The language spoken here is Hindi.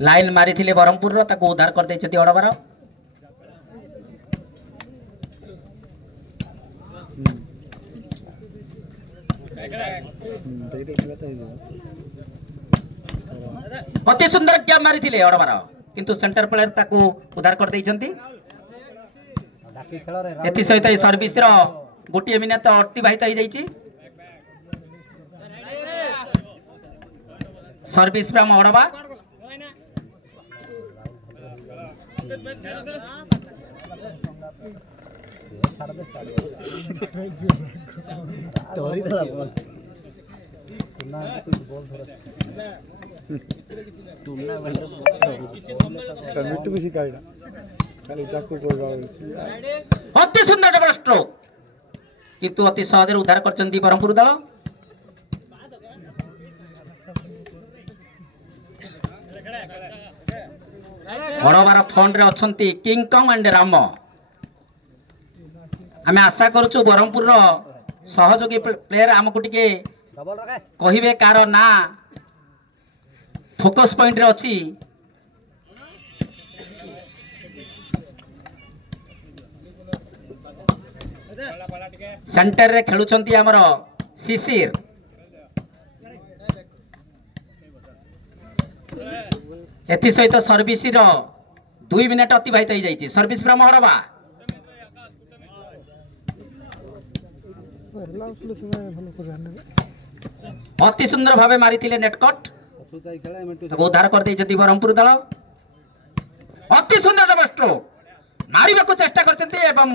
लाइन मारी ब्रह्मपुर उद्धार कर अड़बार अति सुंदर क्या मारी अड़बार किंतु सेंटर प्लेयर ताकू उद्धार कर सहित सर्विस गोटे मिनिट अतिबाहित हो जाइए सर्विस फ्रॉम अड़बा अति सुंदर डबल स्ट्रोक किंतु अति सहज उद्धार कर ब्रह्मपुर दल अड़बार फ्रंट रे अछंती किंग कॉन्ग एंड राम आमे आशा करूछु ब्रह्मपुर सहयोगी प्लेयर आमको टिके कहिबे कार ना फोकस पॉइंट रे अछि सेंटर रे खेलुछंती हमर शिशिर एथि सहित सर्विस 2 मिनिट अतिबाहित हो जाइए सर्विस फ्रॉम अड़बा अति सुंदर भावे मारी नेटकट उद्धार कर ब्रह्मपुर दल अति सुंदर डबल स्ट्रोक मारिबा को चेष्टा करछंती एवं